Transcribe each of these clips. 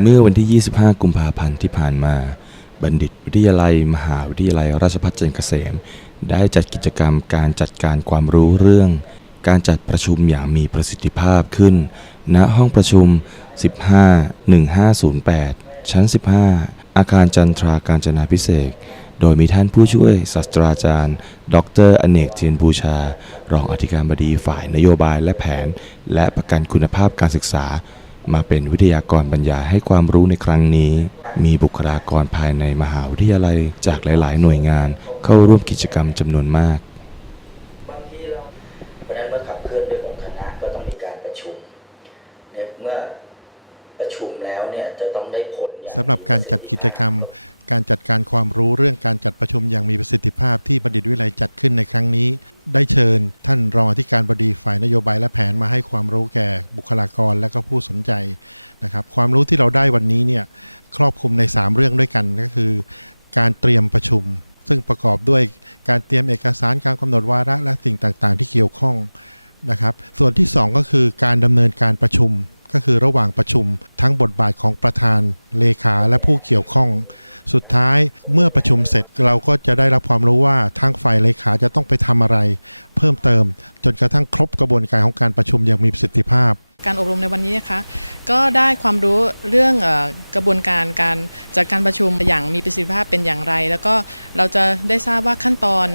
เมื่อวันที่ 25 กุมภาพันธ์ที่ผ่านมา บัณฑิตวิทยาลัย มหาวิทยาลัยราชภัฏจันทร์เกษม ได้จัดกิจกรรมการจัดการความรู้เรื่อง การจัดประชุมอย่างมีประสิทธิภาพขึ้น ณ ห้องประชุม 15-1508 ชั้น 15 อาคารจันทราการจนาพิเศษ โดยมีท่านผู้ช่วยศาสตราจารย์ ดรอเนกเทียนบูชา รองอธิการบดีฝ่ายนโยบายและแผน และประกันคุณภาพการศึกษา มาเป็นวิทยากรบรรยายให้ความรู้ในครั้งนี้ มีบุคลากรภายในมหาวิทยาลัยจากหลาย ๆ หน่วยงานเข้าร่วมกิจกรรมจำนวนมาก บางทีเราเพราะฉะนั้นเมื่อขับเคลื่อนด้วยองค์คณะก็ต้องมีการประชุมเนี่ยเมื่อ ประชุมแล้วเนี่ยจะต้องได้ผลสำหรับการจัดกิจกรรม การจัดการความรู้เรื่องการจัดประชุมอย่างมีประสิทธิภาพที่บัณฑิตวิไลจัดขึ้นในครั้งนี้ ได้เชิญ ท่านรองอธิการบดีฝ่ายนโยบายและแผนมาให้ความรู้แก่บุคลากรและก็ผู้สนใจนะครับความรู้ที่เราได้วันนี้เนี่ยครอบคลุมใน 3 เรื่องด้วยกันก็คือ การเตรียมประชุม ซึ่งประกอบด้วยการเตรียมเอกสารการกำหนดวาระและสิ่งต่างๆ ที่เกี่ยวข้องนะครับส่วนที่ 2 ก็คือการดำเนินการประชุม ก็คือระหว่างประชุมทั้งบทบาทของประธานเลขาและผู้เกี่ยวข้อง สุดท้ายเมื่อประชุมเสร็จเราก็จะได้รับความรู้ว่าทางฝ่ายเลขาจะต้องไปทำอะไร เพิ่มเติม จนกระทั่งครบกระบวนการของการประชุมอย่างมีประสิทธิภาพการอบรมในวันนี้นะคะ ก็ได้ความรู้เรื่องอกระบวนการการจัดการประชุมอย่างมีประสิทธิภาพเป็นอย่างไร แล้วก็เราจะได้ทราบว่าขั้นตอน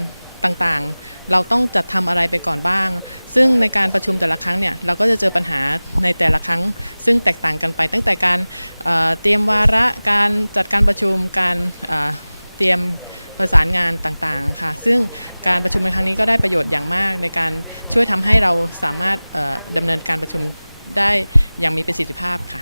ต่างๆ เราต้องจัดทำอะไรไปก่อนบ้าง ซึ่งในการประชุมแต่ละครั้งเนี่ยเราก็จะเจอปัญหาในแต่ละครั้ง ซึ่งแตกต่างกันไป ตั้งแต่การเเตรียมวาระการจัดการประชุมการเเตรียมประสานงานต่างๆค่ะ ซึ่งการประชุมในครั้งนี้ก็ได้ประโยชน์อย่างมาก ในการช่วยทำให้เราสามารถเอ่อดำเนินการประชุมได้อย่างมีประสิทธิภาพค่ะ